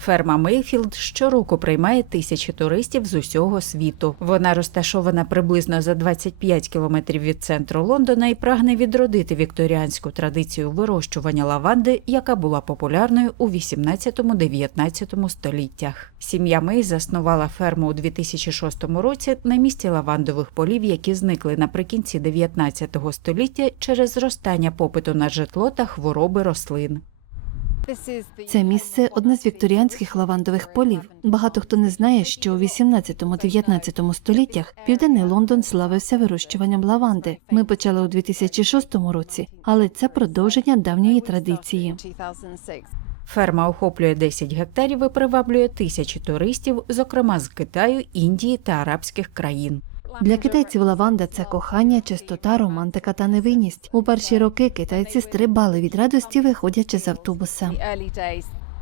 Ферма Мейфілд щороку приймає тисячі туристів з усього світу. Вона розташована приблизно за 25 кілометрів від центру Лондона і прагне відродити вікторіанську традицію вирощування лаванди, яка була популярною у 18-19 століттях. Сім'я Мей заснувала ферму у 2006 році на місці лавандових полів, які зникли наприкінці 19 століття через зростання попиту на житло та хвороби рослин. Це місце одне з вікторіанських лавандових полів. Багато хто не знає, що у 18-19 століттях південний Лондон славився вирощуванням лаванди. Ми почали у 2006 році, але це продовження давньої традиції. Ферма охоплює 10 гектарів і приваблює тисячі туристів, зокрема з Китаю, Індії та арабських країн. Для китайців лаванда це кохання, чистота, романтика та невинність. У перші роки китайці стрибали від радості, виходячи з автобуса.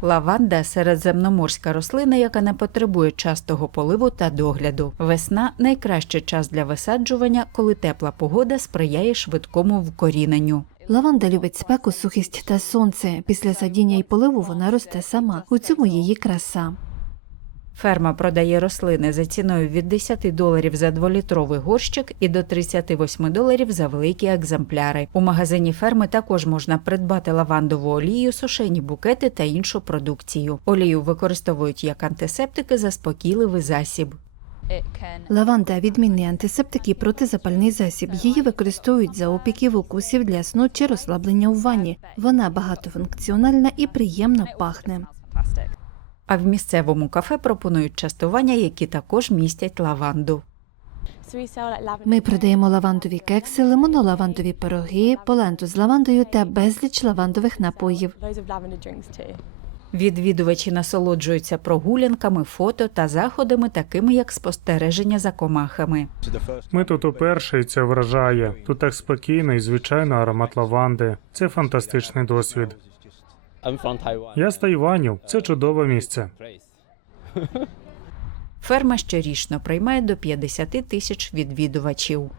Лаванда середземноморська рослина, яка не потребує частого поливу та догляду. Весна найкращий час для висаджування, коли тепла погода сприяє швидкому вкоріненню. Лаванда любить спеку, сухість та сонце. Після садіння і поливу вона росте сама. У цьому її краса. Ферма продає рослини за ціною від 10 доларів за дволітровий горщик і до 38 доларів за великі екземпляри. У магазині ферми також можна придбати лавандову олію, сушені букети та іншу продукцію. Олію використовують як антисептики, заспокійливий засіб. Лаванда відмінний антисептик і протизапальний засіб. Її використовують за опіків, укусів для сну чи розслаблення у ванні. Вона багатофункціональна і приємно пахне. А в місцевому кафе пропонують частування, які також містять лаванду. Ми продаємо лавандові кекси, лимонно-лавандові пироги, поленту з лавандою та безліч лавандових напоїв. Відвідувачі насолоджуються прогулянками, фото та заходами, такими як спостереження за комахами. Ми тут уперше, і це вражає. Тут так спокійно і звичайно аромат лаванди. Це фантастичний досвід. Я з Тайваню. Це чудове місце. Ферма щорічно приймає до 50 тисяч відвідувачів.